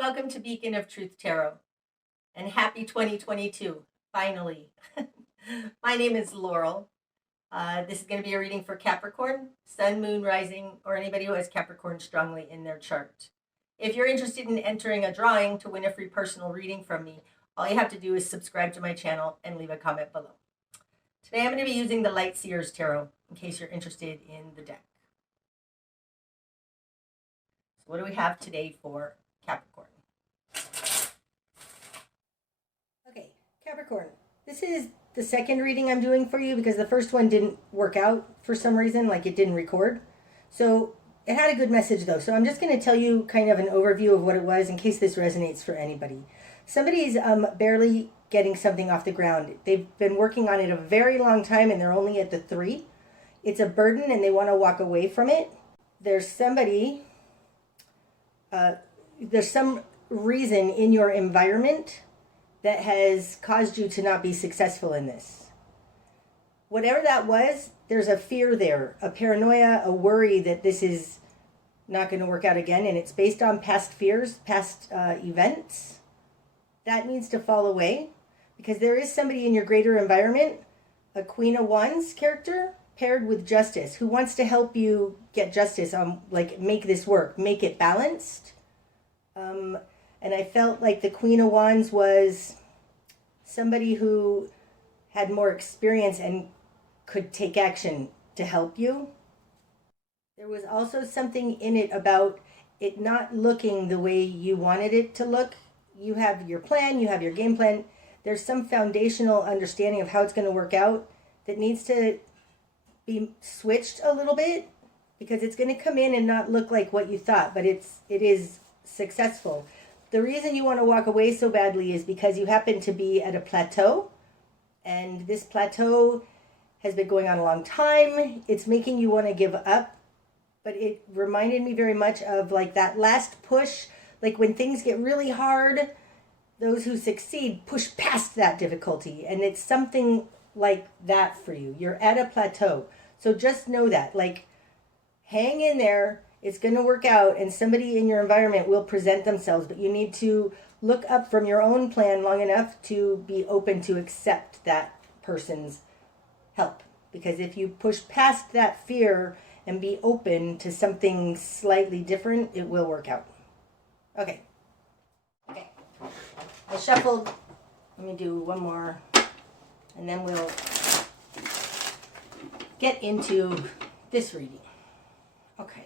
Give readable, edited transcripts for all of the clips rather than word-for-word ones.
Welcome to Beacon of Truth Tarot, and happy 2022, finally. My name is Laurel. This is going to be a reading for Capricorn, Sun, Moon, Rising, or anybody who has Capricorn strongly in their chart. If you're interested in entering a drawing to win a free personal reading from me, all you have to do is subscribe to my channel and leave a comment below. Today I'm going to be using the Lightseers Tarot, in case you're interested in the deck. So what do we have today for Capricorn? Okay, Capricorn, this is the second reading I'm doing for you because the first one didn't work out for some reason, like it didn't record. So it had a good message though. So I'm just going to tell you kind of an overview of what it was in case this resonates for anybody. Somebody's barely getting something off the ground. They've been working on it a very long time and they're only at the 3. It's a burden and they want to walk away from it. There's somebody, there's some reason in your environment that has caused you to not be successful in this. Whatever that was, there's a fear there, a paranoia, a worry that this is not going to work out again, and it's based on past fears, past events. That needs to fall away because there is somebody in your greater environment, a Queen of Wands character paired with Justice, who wants to help you get justice on, like, make this work, make it balanced. And I felt like the Queen of Wands was somebody who had more experience and could take action to help you. There was also something in it about it not looking the way you wanted it to look. You have your plan, you have your game plan. There's some foundational understanding of how it's going to work out that needs to be switched a little bit because it's going to come in and not look like what you thought, but it is successful. The reason you want to walk away so badly is because you happen to be at a plateau, and this plateau has been going on a long time. It's making you want to give up, but it reminded me very much of like that last push, like when things get really hard, those who succeed push past that difficulty, and it's something like that for you. You're at a plateau, so just know that, like, hang in there. It's going to work out, and somebody in your environment will present themselves, but you need to look up from your own plan long enough to be open to accept that person's help. Because if you push past that fear and be open to something slightly different, it will work out. Okay. I shuffled. Let me do one more, and then we'll get into this reading. Okay.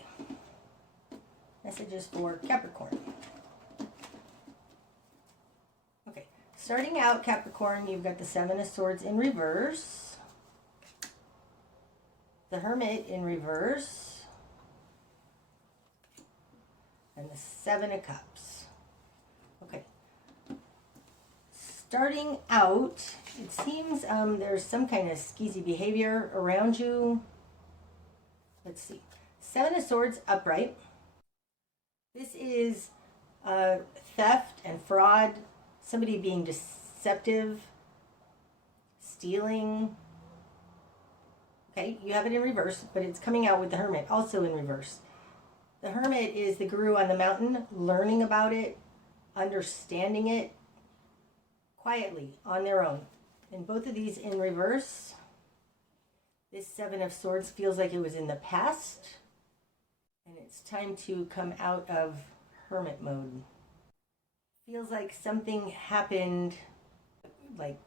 Messages for Capricorn. Okay, starting out, Capricorn, you've got the 7 of Swords in reverse, the Hermit in reverse, and the 7 of Cups. Okay. Starting out, it seems there's some kind of skeezy behavior around you. Let's see. 7 of Swords upright. This is theft and fraud, somebody being deceptive, stealing. Okay, you have it in reverse, but it's coming out with the Hermit, also in reverse. The Hermit is the guru on the mountain, learning about it, understanding it quietly on their own. And both of these in reverse. This 7 of Swords feels like it was in the past. And it's time to come out of hermit mode. Feels like something happened, like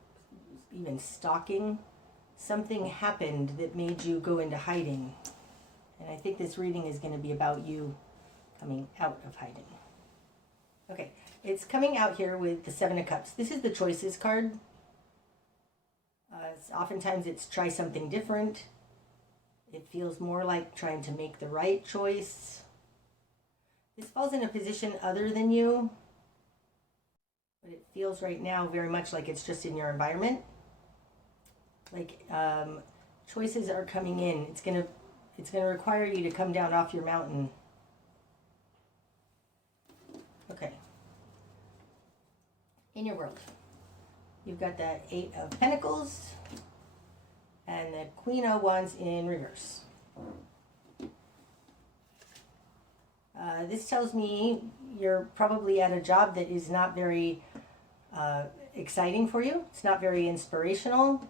even stalking. Something happened that made you go into hiding. And I think this reading is going to be about you coming out of hiding. Okay, it's coming out here with the 7 of Cups. This is the Choices card. Oftentimes it's try something different. It feels more like trying to make the right choice. This falls in a position other than you, but it feels right now very much like it's just in your environment. Like choices are coming in. It's gonna require you to come down off your mountain. Okay. In your world, you've got that 8 of Pentacles and the Queen of Wands in reverse. This tells me you're probably at a job that is not very exciting for you. It's not very inspirational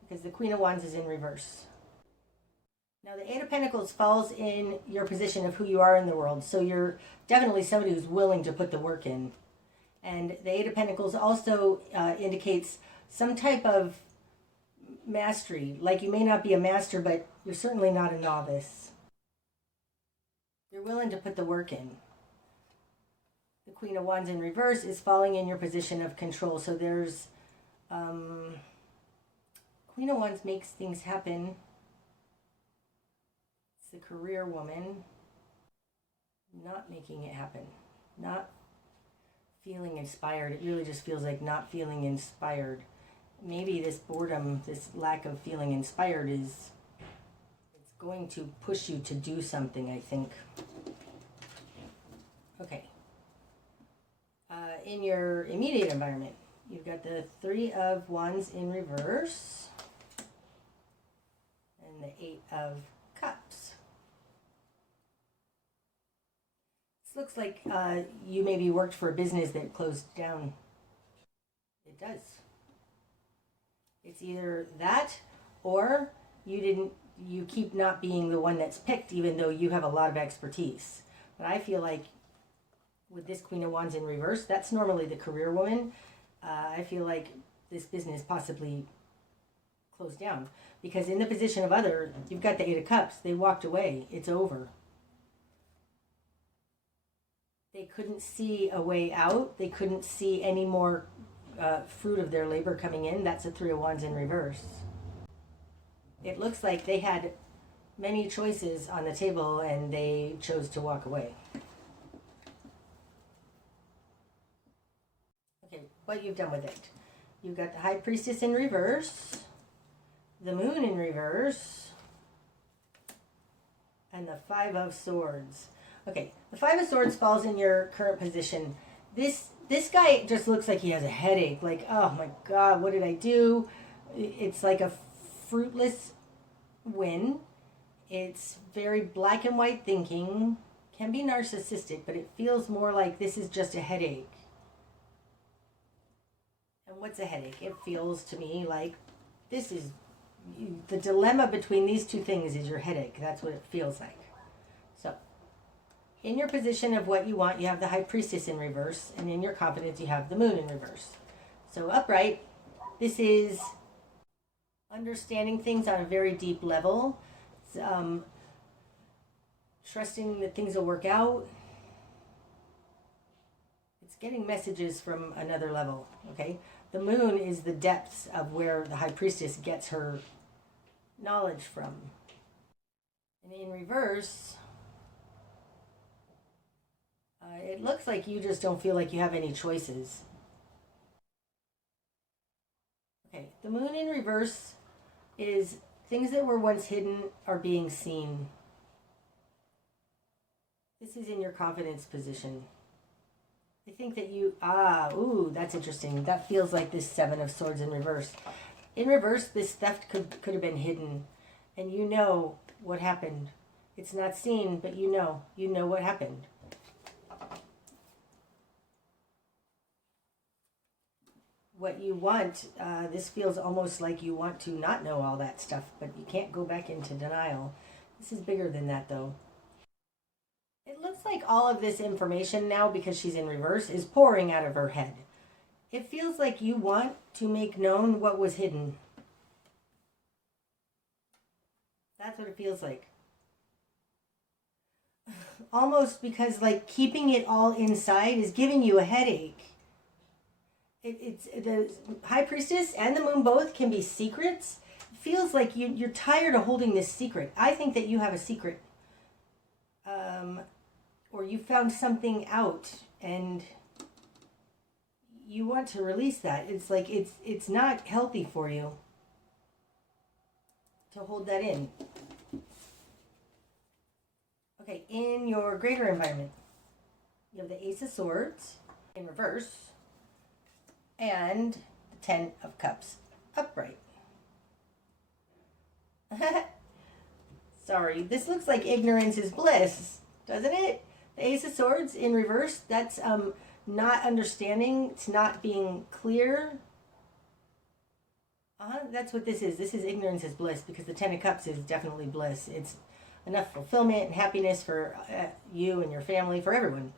because the Queen of Wands is in reverse. Now the Eight of Pentacles falls in your position of who you are in the world. So you're definitely somebody who's willing to put the work in. And the Eight of Pentacles also indicates some type of mastery. Like you may not be a master, but you're certainly not a novice. You're willing to put the work in. The Queen of Wands in reverse is falling in your position of control. So there's Queen of Wands makes things happen. It's the career woman not making it happen, not feeling inspired. It really just feels like not feeling inspired. Maybe this boredom, this lack of feeling inspired it's going to push you to do something, I think. Okay. In your immediate environment, you've got the Three of Wands in reverse and the Eight of Cups. This looks like you maybe worked for a business that closed down. It does. It's either that or you keep not being the one that's picked even though you have a lot of expertise. But I feel like with this Queen of Wands in reverse, that's normally the career woman. I feel like this business possibly closed down because in the position of other, you've got the Eight of Cups. They walked away. It's over. They couldn't see a way out. They couldn't see any more fruit of their labor coming in. That's a Three of Wands in reverse. It looks like they had many choices on the table and they chose to walk away. Okay, what you've done with it. You've got the High Priestess in reverse, the Moon in reverse, and the Five of Swords. Okay, the Five of Swords falls in your current position. This guy just looks like he has a headache. Like, oh my God, what did I do? It's like a fruitless win. It's very black and white thinking. Can be narcissistic, but it feels more like this is just a headache. And what's a headache? It feels to me like this is the dilemma between these two things is your headache. That's what it feels like. So in your position of what you want, you have the High Priestess in reverse, and in your confidence, you have the Moon in reverse. So upright, this is understanding things on a very deep level. It's, trusting that things will work out. It's getting messages from another level, okay? The Moon is the depths of where the High Priestess gets her knowledge from. And in reverse, it looks like you just don't feel like you have any choices. Okay, the Moon in reverse is things that were once hidden are being seen. This is in your confidence position. I think that you, that's interesting. That feels like this Seven of Swords in reverse. In reverse, this theft could have been hidden. And you know what happened. It's not seen, but you know what happened. What you want, this feels almost like you want to not know all that stuff, but you can't go back into denial. This is bigger than that, though. It looks like all of this information now, because she's in reverse, is pouring out of her head. It feels like you want to make known what was hidden. That's what it feels like. Almost because like keeping it all inside is giving you a headache. It's the High Priestess and the Moon both can be secrets. It feels like you're tired of holding this secret. I think that you have a secret. Or you found something out and you want to release that. It's like it's not healthy for you to hold that in. Okay, in your greater environment, you have the Ace of Swords in reverse and the Ten of Cups upright. Sorry, this looks like ignorance is bliss, doesn't it? The Ace of Swords in reverse, that's not understanding. It's not being clear. That's what this is. This is ignorance is bliss, because the Ten of Cups is definitely bliss. It's enough fulfillment and happiness for you and your family, for everyone.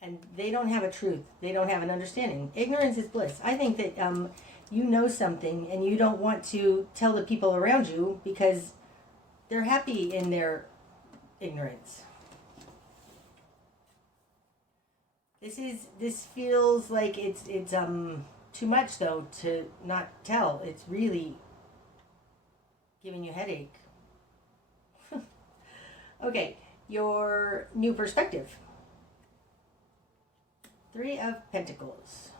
And they don't have a truth. They don't have an understanding. Ignorance is bliss. I think that you know something and you don't want to tell the people around you because they're happy in their ignorance. This feels like it's too much, though, to not tell. It's really giving you a headache. Okay, your new perspective. 3 of Pentacles.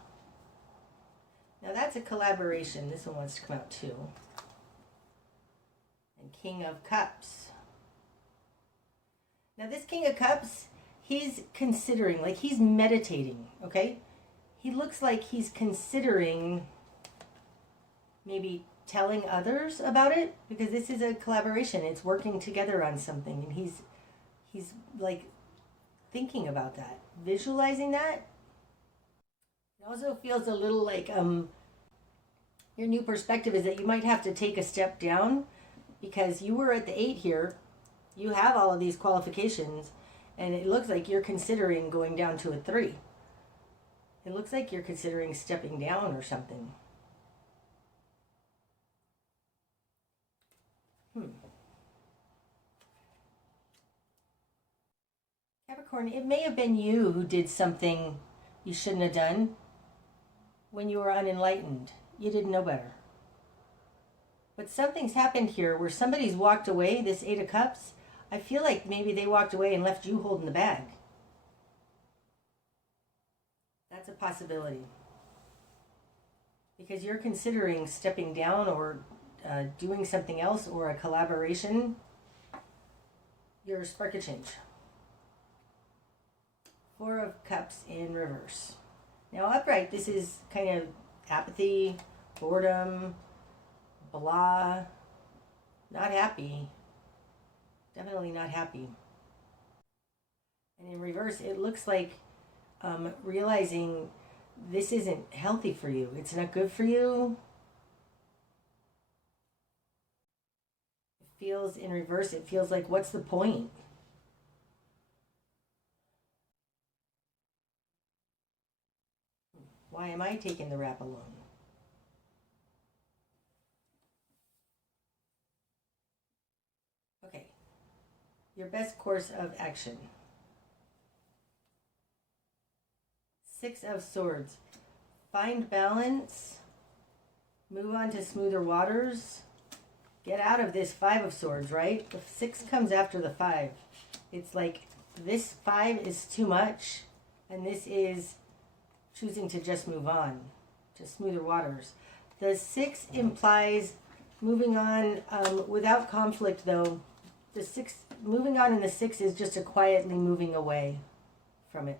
Now that's a collaboration. This one wants to come out too. And King of Cups. Now this King of Cups, he's considering, like he's meditating, okay? He looks like he's considering maybe telling others about it, because this is a collaboration. It's working together on something, and he's like thinking about that, visualizing that. It also feels a little like your new perspective is that you might have to take a step down, because you were at the 8 here. You have all of these qualifications, and it looks like you're considering going down to a 3. It looks like you're considering stepping down or something. Capricorn, it may have been you who did something you shouldn't have done when you were unenlightened. You didn't know better. But something's happened here where somebody's walked away, this 8 of Cups. I feel like maybe they walked away and left you holding the bag. That's a possibility. Because you're considering stepping down or doing something else, or a collaboration. You're a spark of change. 4 of Cups in reverse. Now upright, this is kind of apathy, boredom, blah, not happy. Definitely not happy. And in reverse, it looks like realizing this isn't healthy for you. It's not good for you. It feels in reverse, it feels like, what's the point? Why am I taking the rap alone? Okay. Your best course of action. 6 of Swords. Find balance. Move on to smoother waters. Get out of this 5 of Swords, right? The 6 comes after the 5. It's like this 5 is too much, and this is choosing to just move on to smoother waters. The 6 implies moving on without conflict, though. The 6, moving on in the 6 is just a quietly moving away from it.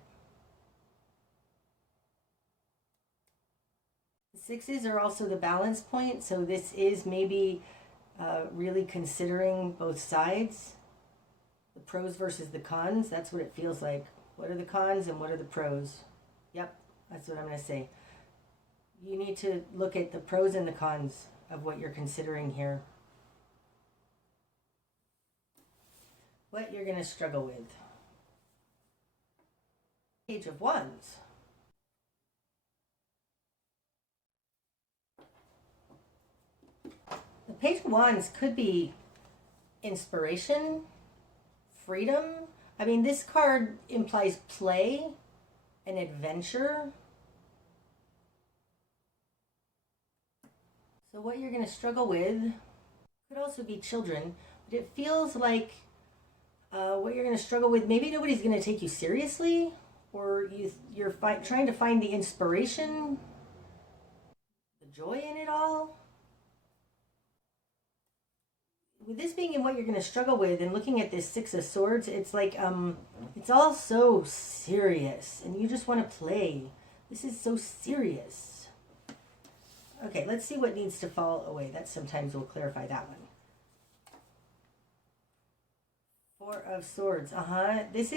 The 6s are also the balance point, so this is maybe really considering both sides, the pros versus the cons. That's what it feels like. What are the cons and what are the pros? Yep, that's what I'm going to say. You need to look at the pros and the cons of what you're considering here. What you're going to struggle with. Page of Wands. The Page of Wands could be inspiration, freedom. I mean, this card implies play and adventure. So what you're going to struggle with could also be children, but it feels like what you're going to struggle with, maybe nobody's going to take you seriously, or you're trying to find the inspiration, the joy in it all. With this being in what you're going to struggle with, and looking at this 6 of Swords, it's like it's all so serious, and you just want to play. This is so serious. Okay, let's see what needs to fall away. That sometimes will clarify that one. Four of Swords. This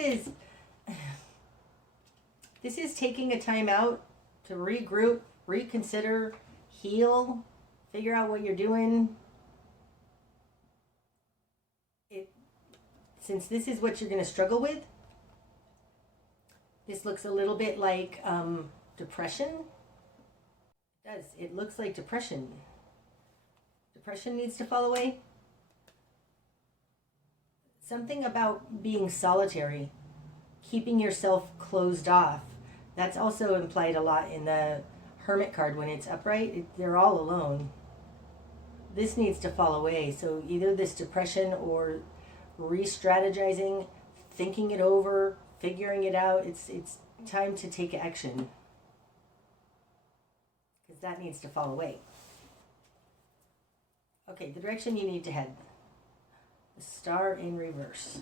is taking a time out to regroup, reconsider, heal, figure out what you're doing. Since this is what you're going to struggle with, this looks a little bit like depression. It does. It looks like depression. Depression needs to fall away. Something about being solitary, keeping yourself closed off. That's also implied a lot in the Hermit card when it's upright. They're all alone. This needs to fall away. So either this depression or re-strategizing, thinking it over, figuring it out. It's time to take action. Because that needs to fall away. Okay, the direction you need to head. The Star in reverse.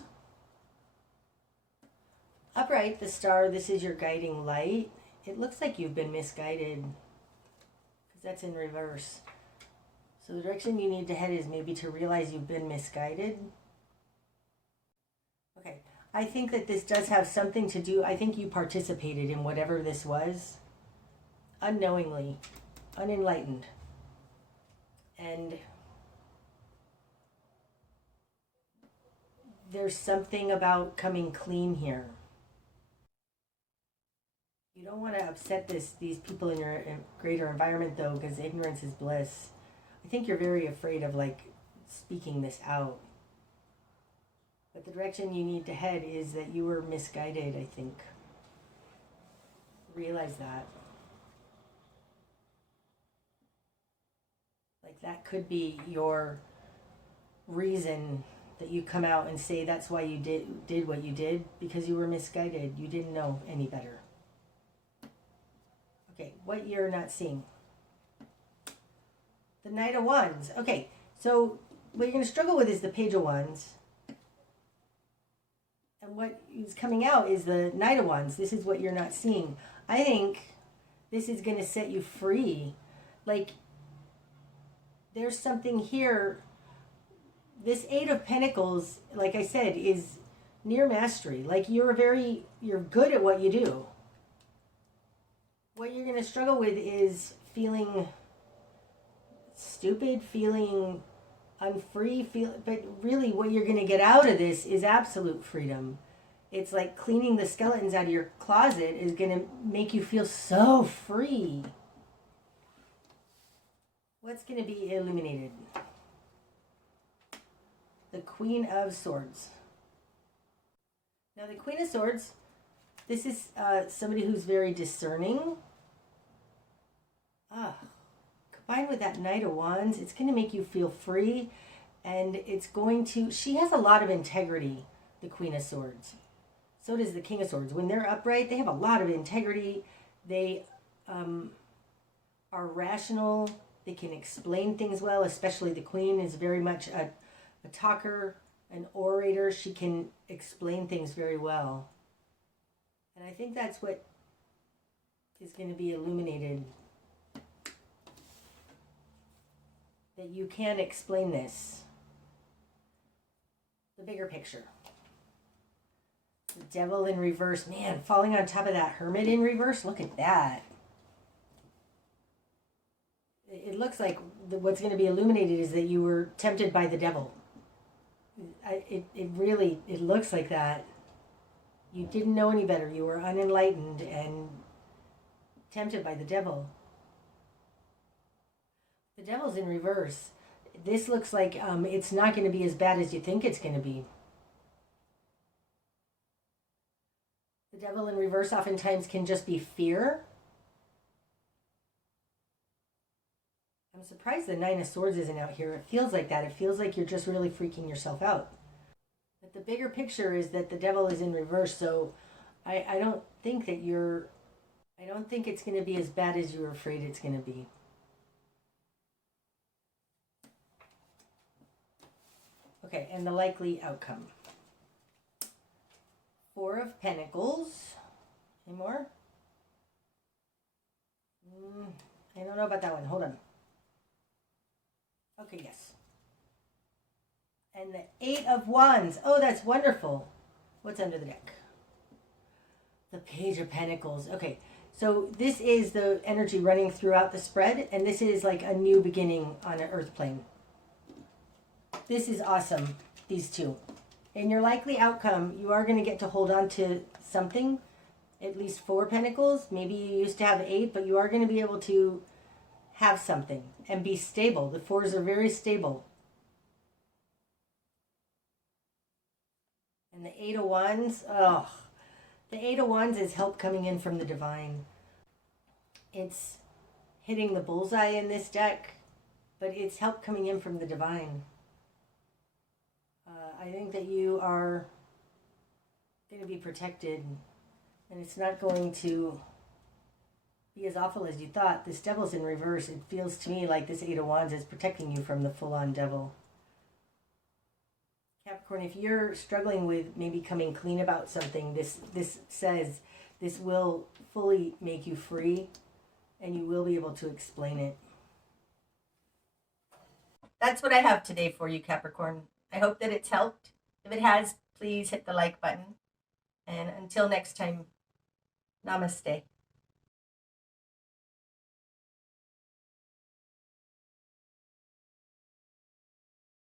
Upright, the Star, this is your guiding light. It looks like you've been misguided because that's in reverse. So the direction you need to head is maybe to realize you've been misguided. Okay, I think that this does have something to do, I think you participated in whatever this was, unknowingly, unenlightened. And there's something about coming clean here. You don't want to upset these people in your greater environment, though, because ignorance is bliss. I think you're very afraid of, speaking this out. But the direction you need to head is that you were misguided, I think. Realize that. That could be your reason that you come out and say that's why you did what you did, because you were misguided. You didn't know any better. Okay, what you're not seeing. The Knight of Wands. Okay, so what you're going to struggle with is the Page of Wands. And what is coming out is the Knight of Wands. This is what you're not seeing. I think this is going to set you free. There's something here. This Eight of Pentacles, like I said, is near mastery. You're good at what you do. What you're going to struggle with is feeling stupid, feeling unfree, but really what you're going to get out of this is absolute freedom. It's like cleaning the skeletons out of your closet is going to make you feel so free. What's going to be illuminated? The Queen of Swords. Now the Queen of Swords, this is somebody who's very discerning. Combined with that Knight of Wands, it's going to make you feel free, and she has a lot of integrity, the Queen of Swords. So does the King of Swords. When they're upright, they have a lot of integrity. They are rational. They can explain things well, especially the Queen is very much a talker, an orator. She can explain things very well. And I think that's what is going to be illuminated. That you can explain this. The bigger picture. The Devil in reverse. Man, falling on top of that Hermit in reverse. Look at that. It looks like what's going to be illuminated is that you were tempted by the devil. It looks like that. You didn't know any better. You were unenlightened and tempted by the devil. The Devil's in reverse. This looks like it's not going to be as bad as you think it's going to be. The Devil in reverse oftentimes can just be fear. I'm surprised the Nine of Swords isn't out here. It feels like that. It feels like you're just really freaking yourself out. But the bigger picture is that the Devil is in reverse, so I don't think it's going to be as bad as you were afraid it's going to be. Okay, and the likely outcome. Four of Pentacles. Any more? I don't know about that one. Hold on. Okay, yes. And the Eight of Wands. Oh, that's wonderful. What's under the deck? The Page of Pentacles. Okay, so this is the energy running throughout the spread, and this is like a new beginning on an earth plane. This is awesome, these two. In your likely outcome, you are going to get to hold on to something, at least 4 pentacles. Maybe you used to have 8, but you are going to be able to have something and be stable. The 4s are very stable. And the Eight of Wands, oh, the Eight of Wands is help coming in from the divine. It's hitting the bullseye in this deck, but it's help coming in from the divine. I think that you are going to be protected, and it's not going to be as awful as you thought. This Devil's in reverse. It feels to me like this Eight of Wands is protecting you from the full-on devil. Capricorn, if you're struggling with maybe coming clean about something, this says this will fully make you free, and you will be able to explain it. That's what I have today for you, Capricorn. I hope that it's helped. If it has, please hit the like button. And until next time, namaste.